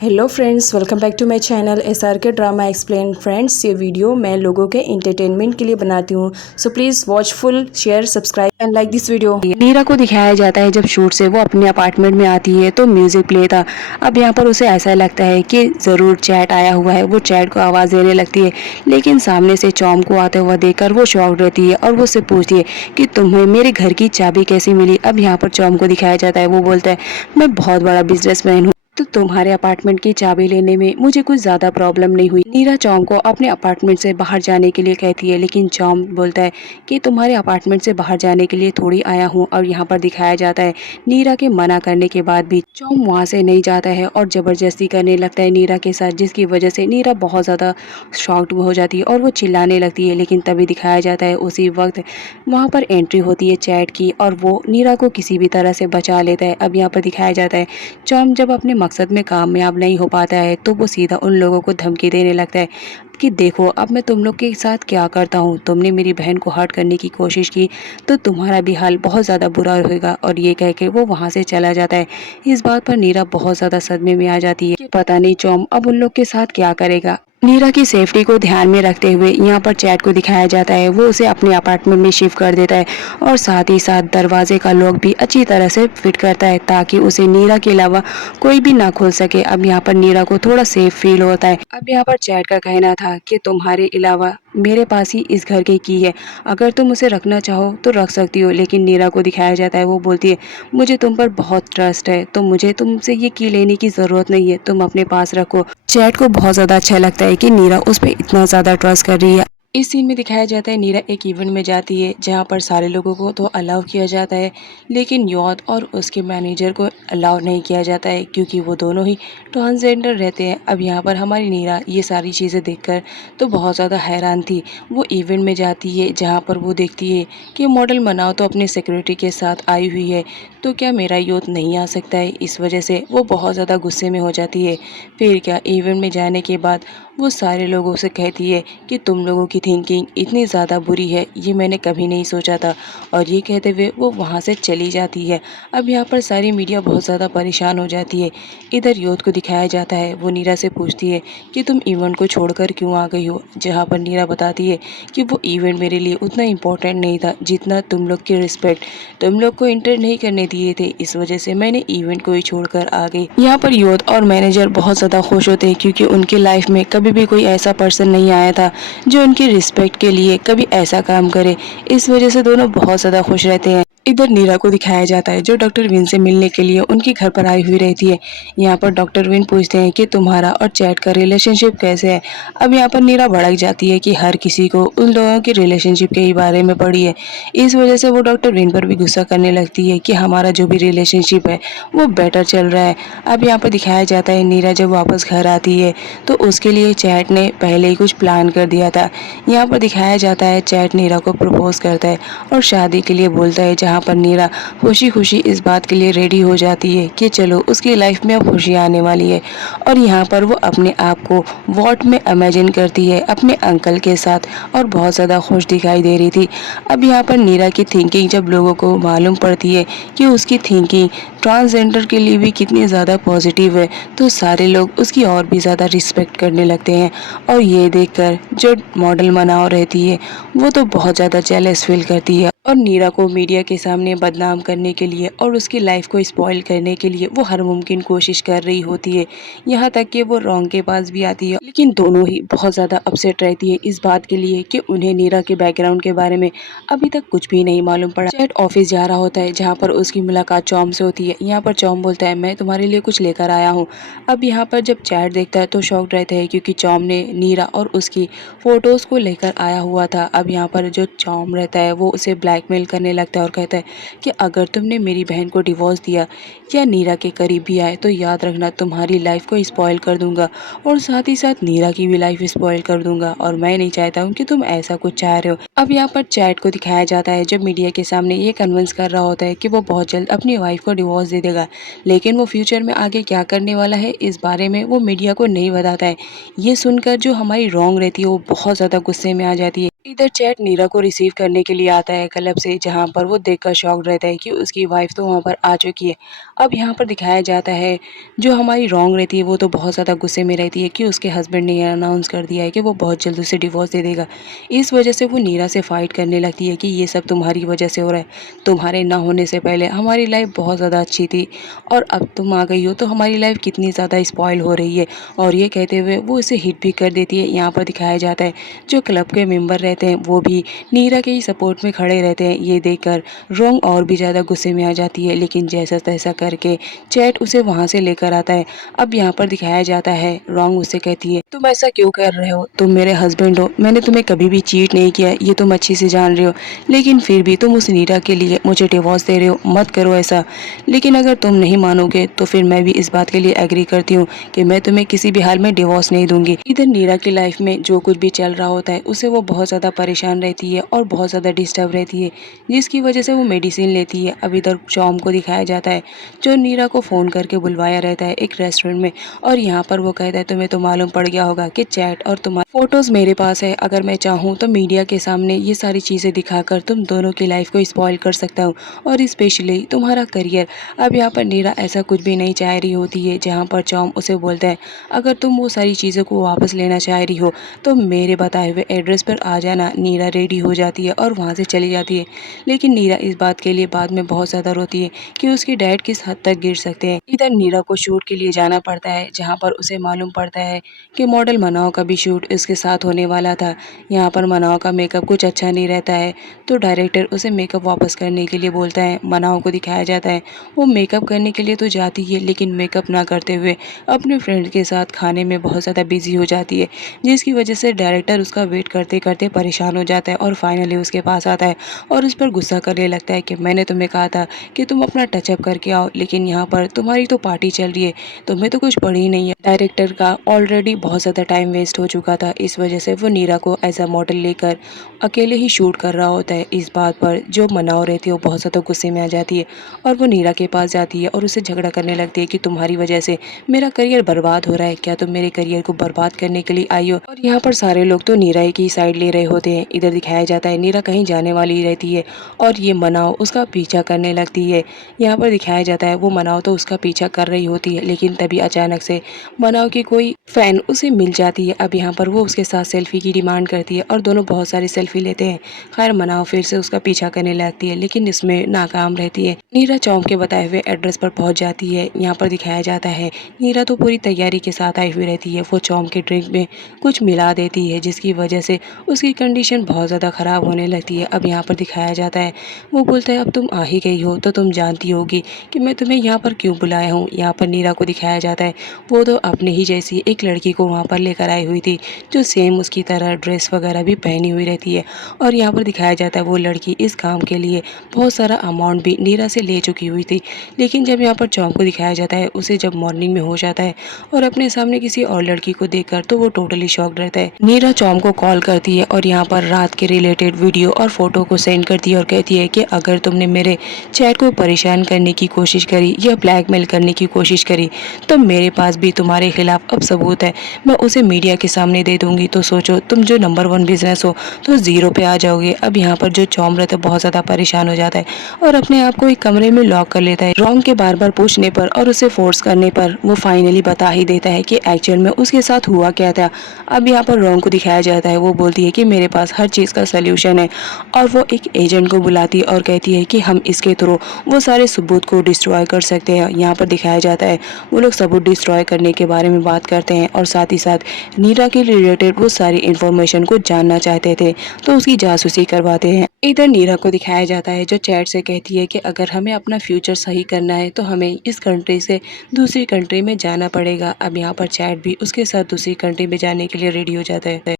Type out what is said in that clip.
Hello friends, welcome back to my channel SRK drama explain. Friends, ये video मैं लोगों के एंटरटेनमेंट के लिए बनाती हूँ, so please watch full, share, subscribe and like this video. Neera को दिखाया जाता है जब शूट से वो अपने अपार्टमेंट में आती है तो म्यूजिक प्ले था। अब यहाँ पर उसे ऐसा लगता है कि ज़रूर चैट आया हुआ है। वो चैट को आवाज़ देने लगती है, लेकिन सामने से चॉम को आता हुआ देखकर वो शॉक्ड रहती है और वो उससे पूछती है कि तुम्हें मेरे घर की चाबी कैसी मिली। अब यहाँ पर चॉम को दिखाया जाता है, वो बोलता है मैं बहुत बड़ा बिजनेसमैन हूँ, तो तुम्हारे अपार्टमेंट की चाबी लेने में मुझे कुछ ज्यादा प्रॉब्लम नहीं हुई। नीरा चॉम को अपने अपार्टमेंट से बाहर जाने के लिए कहती है, लेकिन चॉम बोलता है कि तुम्हारे अपार्टमेंट से बाहर जाने के लिए थोड़ी आया हूँ। और यहाँ पर दिखाया जाता है नीरा के मना करने के बाद भी चॉम वहाँ से नहीं जाता है और जबरदस्ती करने लगता है नीरा के साथ, जिसकी वजह से नीरा बहुत ज्यादा शॉक्ड हो जाती है और वो चिल्लाने लगती है। लेकिन तभी दिखाया जाता है उसी वक्त वहाँ पर एंट्री होती है चैट की और वो नीरा को किसी भी तरह से बचा लेता है। अब यहाँ पर दिखाया जाता है चॉम जब अपने मकसद में कामयाब नहीं हो पाता है तो वो सीधा उन लोगों को धमकी देने लगता है कि देखो अब मैं तुम लोग के साथ क्या करता हूँ। तुमने मेरी बहन को हर्ट करने की कोशिश की तो तुम्हारा भी हाल बहुत ज़्यादा बुरा होगा। और ये कह के वो वहाँ से चला जाता है। इस बात पर नीरा बहुत ज़्यादा सदमे में आ जाती है कि पता नहीं चॉम अब उन लोग के साथ क्या करेगा। नीरा की सेफ्टी को ध्यान में रखते हुए यहाँ पर चैट को दिखाया जाता है, वो उसे अपने अपार्टमेंट में शिफ्ट कर देता है और साथ ही साथ दरवाजे का लॉक भी अच्छी तरह से फिट करता है ताकि उसे नीरा के अलावा कोई भी ना खोल सके। अब यहाँ पर नीरा को थोड़ा सेफ फील होता है। अब यहाँ पर चैट का कहना था कि तुम्हारे अलावा मेरे पास ही इस घर की है, अगर तुम उसे रखना चाहो तो रख सकती हो। लेकिन नीरा को दिखाया जाता है, वो बोलती है मुझे तुम पर बहुत ट्रस्ट है, तो मुझे तुमसे ये की लेने की ज़रूरत नहीं है, तुम अपने पास रखो। चैट को बहुत ज़्यादा अच्छा लगता है कि नीरा उस पर इतना ज़्यादा ट्रस्ट कर रही है। इस सीन में दिखाया जाता है नीरा एक इवेंट में जाती है जहां पर सारे लोगों को तो अलाउ किया जाता है, लेकिन यौद और उसके मैनेजर को अलाउ नहीं किया जाता है क्योंकि वो दोनों ही ट्रांसजेंडर रहते हैं। अब यहाँ पर हमारी नीरा ये सारी चीज़ें देखकर तो बहुत ज़्यादा हैरान थी। वो इवेंट में जाती है जहाँ पर वो देखती है कि मॉडल मनाओ तो अपने सिक्योरिटी के साथ आई हुई है, तो क्या मेरा यूथ नहीं आ सकता है। इस वजह से वो बहुत ज़्यादा गुस्से में हो जाती है। फिर क्या इवेंट में जाने के बाद वो सारे लोगों से कहती है कि तुम लोगों की थिंकिंग इतनी ज़्यादा बुरी है, ये मैंने कभी नहीं सोचा था। और ये कहते हुए वो वहाँ से चली जाती है। अब यहाँ पर सारी मीडिया बहुत ज़्यादा परेशान हो जाती है। इधर यूथ को दिखाया जाता है, वो नीरा से पूछती है कि तुम इवेंट को छोड़कर क्यों आ गई हो, जहाँ पर नीरा बताती है कि वो इवेंट मेरे लिए उतना इम्पोर्टेंट नहीं था जितना तुम लोग की रिस्पेक्ट तुम लोग को इंटर नहीं करने दिए थे, इस वजह से मैंने इवेंट को ही छोड़कर आ गई। यहाँ पर यूथ और मैनेजर बहुत ज़्यादा खुश होते हैं क्योंकि उनकी लाइफ में कभी भी कोई ऐसा पर्सन नहीं आया था जो उनकी रिस्पेक्ट के लिए कभी ऐसा काम करे। इस वजह से दोनों बहुत ज़्यादा खुश रहते हैं। इधर नीरा को दिखाया जाता है जो डॉक्टर विन से मिलने के लिए उनके घर पर आई हुई रहती है। यहाँ पर डॉक्टर विन पूछते हैं कि तुम्हारा और चैट का रिलेशनशिप कैसे है। अब यहाँ पर नीरा भड़क जाती है कि हर किसी को उन दोनों की रिलेशनशिप के ही बारे में पड़ी है। इस वजह से वो डॉक्टर विन पर भी गुस्सा करने लगती है कि हमारा जो भी रिलेशनशिप है वो बेटर चल रहा है। अब यहाँ पर दिखाया जाता है नीरा जब वापस घर आती है तो उसके लिए चैट ने पहले ही कुछ प्लान कर दिया था। यहाँ पर दिखाया जाता है चैट नीरा को प्रपोज करता है और शादी के लिए बोलता है, जहाँ पर नीरा खुशी खुशी इस बात के लिए रेडी हो जाती है कि चलो उसकी लाइफ में अब खुशी आने वाली है। और यहाँ पर वो अपने आप को वॉट में इमेजिन करती है अपने अंकल के साथ और बहुत ज़्यादा खुश दिखाई दे रही थी। अब यहाँ पर नीरा की थिंकिंग जब लोगों को मालूम पड़ती है कि उसकी थिंकिंग ट्रांसजेंडर के लिए भी कितनी ज़्यादा पॉजिटिव है, तो सारे लोग उसकी और भी ज़्यादा रिस्पेक्ट करने लगते हैं। और ये देखकर जो मॉडल मनाओ रहती है वो तो बहुत ज़्यादा जेलस फील करती है और नीरा को मीडिया के सामने बदनाम करने के लिए और उसकी लाइफ को स्पॉइल करने के लिए वो हर मुमकिन कोशिश कर रही होती है। यहाँ तक कि वो रॉन्ग के पास भी आती है, लेकिन दोनों ही बहुत ज़्यादा अपसेट रहती है इस बात के लिए कि उन्हें नीरा के बैकग्राउंड के बारे में अभी तक कुछ भी नहीं मालूम पड़ा। चैट ऑफिस जा रहा होता है जहाँ पर उसकी मुलाकात चॉम से होती है। यहाँ पर चॉम बोलता है मैं तुम्हारे लिए कुछ लेकर आया हूँ। अब यहाँ पर जब चैट देखता है तो शॉक्ड रहता है क्योंकि चॉम ने नीरा और उसकी फ़ोटोज़ को लेकर आया हुआ था। अब यहाँ पर जो चॉम रहता है वो उसे ब्लैकमेल करने लगता है और कहता है कि अगर तुमने मेरी बहन को डिवोर्स दिया या नीरा के करीब भी आए तो याद रखना तुम्हारी लाइफ को स्पॉइल कर दूंगा और साथ ही साथ नीरा की भी लाइफ स्पॉइल कर दूंगा, और मैं नहीं चाहता हूँ कि तुम ऐसा कुछ चाह रहे हो। अब यहाँ पर चैट को दिखाया जाता है जब मीडिया के सामने ये कन्विंस कर रहा होता है कि वो बहुत जल्द अपनी वाइफ को डिवोर्स दे देगा, लेकिन वो फ्यूचर में आगे क्या करने वाला है इस बारे में वो मीडिया को नहीं बताता है। ये सुनकर जो हमारी रॉन्ग रहती है वो बहुत ज़्यादा गुस्से में आ जाती है। इधर चैट नीरा को रिसीव करने के लिए आता है क्लब से, जहाँ पर वो देखकर शॉक्ड रहता है कि उसकी वाइफ तो वहाँ पर आ चुकी है। अब यहाँ पर दिखाया जाता है जो हमारी रॉन्ग रहती है वो तो बहुत ज़्यादा गुस्से में रहती है कि उसके हस्बैंड ने अनाउंस कर दिया है कि वो बहुत जल्द उसे डिवोर्स दे देगा। इस वजह से वो नीरा से फाइट करने लगती है कि ये सब तुम्हारी वजह से हो रहा है। तुम्हारे ना होने से पहले हमारी लाइफ बहुत ज़्यादा अच्छी थी और अब तुम आ गई हो तो हमारी लाइफ कितनी ज़्यादा स्पॉइल हो रही है। और ये कहते हुए वो उसे हिट भी कर देती है। यहाँ पर दिखाया जाता है जो क्लब के मेंबर रहते हैं वो भी नीरा के ही सपोर्ट में खड़े रहते हैं। ये देखकर रोंग और भी ज़्यादा गुस्से में आ जाती है, लेकिन जैसा तैसा करके चैट उसे वहाँ से लेकर आता है। अब यहाँ पर दिखाया जाता है रोंग उससे कहती है तुम ऐसा क्यों कर रहे हो, तुम मेरे हस्बैंड हो, मैंने तुम्हें कभी भी चीट नहीं किया, ये तुम अच्छी से जान रहे हो, लेकिन फिर भी तुम उस नीरा के लिए मुझे डिवोर्स दे रहे हो। मत करो ऐसा। लेकिन अगर तुम नहीं मानोगे तो फिर मैं भी इस बात के लिए एग्री करती हूँ कि मैं तुम्हें किसी भी हाल में डिवोर्स नहीं दूंगी। इधर नीरा की लाइफ में जो कुछ भी चल रहा होता है उसे वो बहुत ज़्यादा परेशान रहती है और बहुत ज़्यादा डिस्टर्ब रहती है, जिसकी वजह से वो मेडिसिन लेती है। अब इधर चॉम को दिखाया जाता है जो नीरा को फ़ोन करके बुलवाया रहता है एक रेस्टोरेंट में, और यहाँ पर वो कहता है तुम्हें तो मालूम पड़ गया होगा कि चैट और तुम्हारी फ़ोटोज़ मेरे पास है, अगर मैं चाहूँ तो मीडिया के सामने ये सारी चीज़ें दिखाकर तुम दोनों की लाइफ को स्पॉइल कर सकता हूँ, और स्पेशली तुम्हारा करियर। अब यहाँ पर नीरा ऐसा कुछ भी नहीं चाह रही होती है, जहाँ पर चॉम उसे बोलता है अगर तुम वो सारी चीज़ों को वापस लेना चाह रही हो तो मेरे बताए हुए एड्रेस पर आ जाना। नीरा रेडी हो जाती है और वहाँ से चली जाती है, लेकिन नीरा इस बात के लिए बाद में बहुत ज़्यादा रोती है कि उसकी डैड किस हद तक गिर सकते हैं। इधर नीरा को शूट के लिए जाना पड़ता है, जहाँ पर उसे मालूम पड़ता है कि मॉडल मनाओ का भी शूट इसके साथ होने वाला था। यहाँ पर मनाओ का मेकअप कुछ अच्छा नहीं रहता है, तो डायरेक्टर उसे मेकअप वापस करने के लिए बोलता है। मनाओ को दिखाया जाता है वो मेकअप करने के लिए तो जाती है, लेकिन मेकअप ना करते हुए अपने फ्रेंड के साथ खाने में बहुत ज़्यादा बिजी हो जाती है, जिसकी वजह से डायरेक्टर उसका वेट करते करते परेशान हो जाता है और फाइनली उसके पास आता है और उस पर गुस्सा करने लगता है कि मैंने तुम्हें कहा था कि तुम अपना टचअप करके आओ, लेकिन यहाँ पर तुम्हारी तो पार्टी चल रही है, तुम्हें तो कुछ पड़ी ही नहीं है। डायरेक्टर का ऑलरेडी बहुत ज़्यादा टाइम वेस्ट हो चुका था, इस वजह से वो नीरा को एज अ मॉडल लेकर अकेले ही शूट कर रहा होता है। इस बात पर जो मनाओ रहती है वो बहुत ज़्यादा गुस्से में आ जाती है और वो नीरा के पास जाती है और उससे झगड़ा करने लगती है कि तुम्हारी वजह से मेरा करियर बर्बाद हो रहा है, क्या तुम मेरे करियर को बर्बाद करने के लिए आई हो। और यहाँ पर सारे लोग तो नीरा की साइड ले रहे होते हैं। इधर दिखाया जाता है नीरा कहीं जाने वाली रहती है और ये मनाओ उसका पीछा करने लगती है। यहाँ पर दिखाया जाता है वो मनाओ तो उसका पीछा कर रही होती है, लेकिन तभी अचानक से मनाओ की कोई फैन उसे मिल जाती है। अब यहाँ पर वो उसके साथ सेल्फी की डिमांड करती है और दोनों बहुत सारी सेल्फी लेते हैं। खैर मनाओ फिर से उसका पीछा करने लगती है, लेकिन इसमें नाकाम रहती है। नीरा चौम के बताए हुए एड्रेस पर पहुंच जाती है। यहाँ पर दिखाया जाता है नीरा तो पूरी तैयारी के साथ आई हुई रहती है। वो चौम के ड्रिंक में कुछ मिला देती है, जिसकी वजह से उसकी कंडीशन बहुत ज़्यादा ख़राब होने लगती है। अब यहाँ पर दिखाया जाता है वो बोलता है अब तुम आ ही गई हो तो तुम जानती होगी कि मैं तुम्हें यहाँ पर क्यों बुलाया हूँ। यहाँ पर नीरा को दिखाया जाता है वो तो अपने ही जैसी एक लड़की को वहाँ पर लेकर आई हुई थी, जो सेम उसकी तरह ड्रेस वगैरह भी पहनी हुई रहती है। और यहाँ पर दिखाया जाता है वो लड़की इस काम के लिए बहुत सारा अमाउंट भी नीरा से ले चुकी हुई थी, लेकिन जब यहाँ पर चौम को दिखाया जाता है उसे जब मॉर्निंग में होश आता है और अपने सामने किसी और लड़की को देखकर तो वो टोटली शॉक्ड रहता है। नीरा चौम को कॉल करती है और यहाँ पर रात के रिलेटेड वीडियो और फोटो को सेंड करती है और कहती है कि अगर तुमने मेरे चैट को परेशान करने की कोशिश करी या ब्लैकमेल करने की कोशिश करी तो मेरे पास भी तुम्हारे खिलाफ अब सबूत है, मैं उसे मीडिया के सामने दे दूंगी। तो सोचो तुम जो नंबर 1 बिजनेस हो तो जीरो पे आ जाओगे। अब यहाँ पर जो चौम रहता है बहुत ज़्यादा परेशान हो जाता है और अपने आप को एक कमरे में लॉक कर लेता है। रॉन्ग के बार बार पूछने पर और उसे फोर्स करने पर वो फाइनली बता ही देता है कि एक्चुअल में उसके साथ हुआ क्या था। अब यहाँ पर रॉन्ग को दिखाया जाता है वो बोलती है कि मेरे पास हर चीज़ का सल्यूशन है, और वो एक एजेंट को बुलाती है और कहती है कि हम इसके थ्रू वो सारे सबूत को डिस्ट्रॉय कर सकते हैं। यहाँ पर दिखाया जाता है वो लोग सबूत डिस्ट्रॉय करने के बारे में बात करते हैं और साथ ही साथ नीरा के रिलेटेड वो सारी इन्फॉर्मेशन को जानना चाहते थे, तो उसकी जासूसी करवाते हैं। इधर नीरा को दिखाया जाता है जो चैट से कहती है कि अगर हमें अपना फ्यूचर सही करना है तो हमें इस कंट्री से दूसरी कंट्री में जाना पड़ेगा। अब यहाँ पर चैट भी उसके साथ दूसरी कंट्री में जाने के लिए रेडी हो जाता है।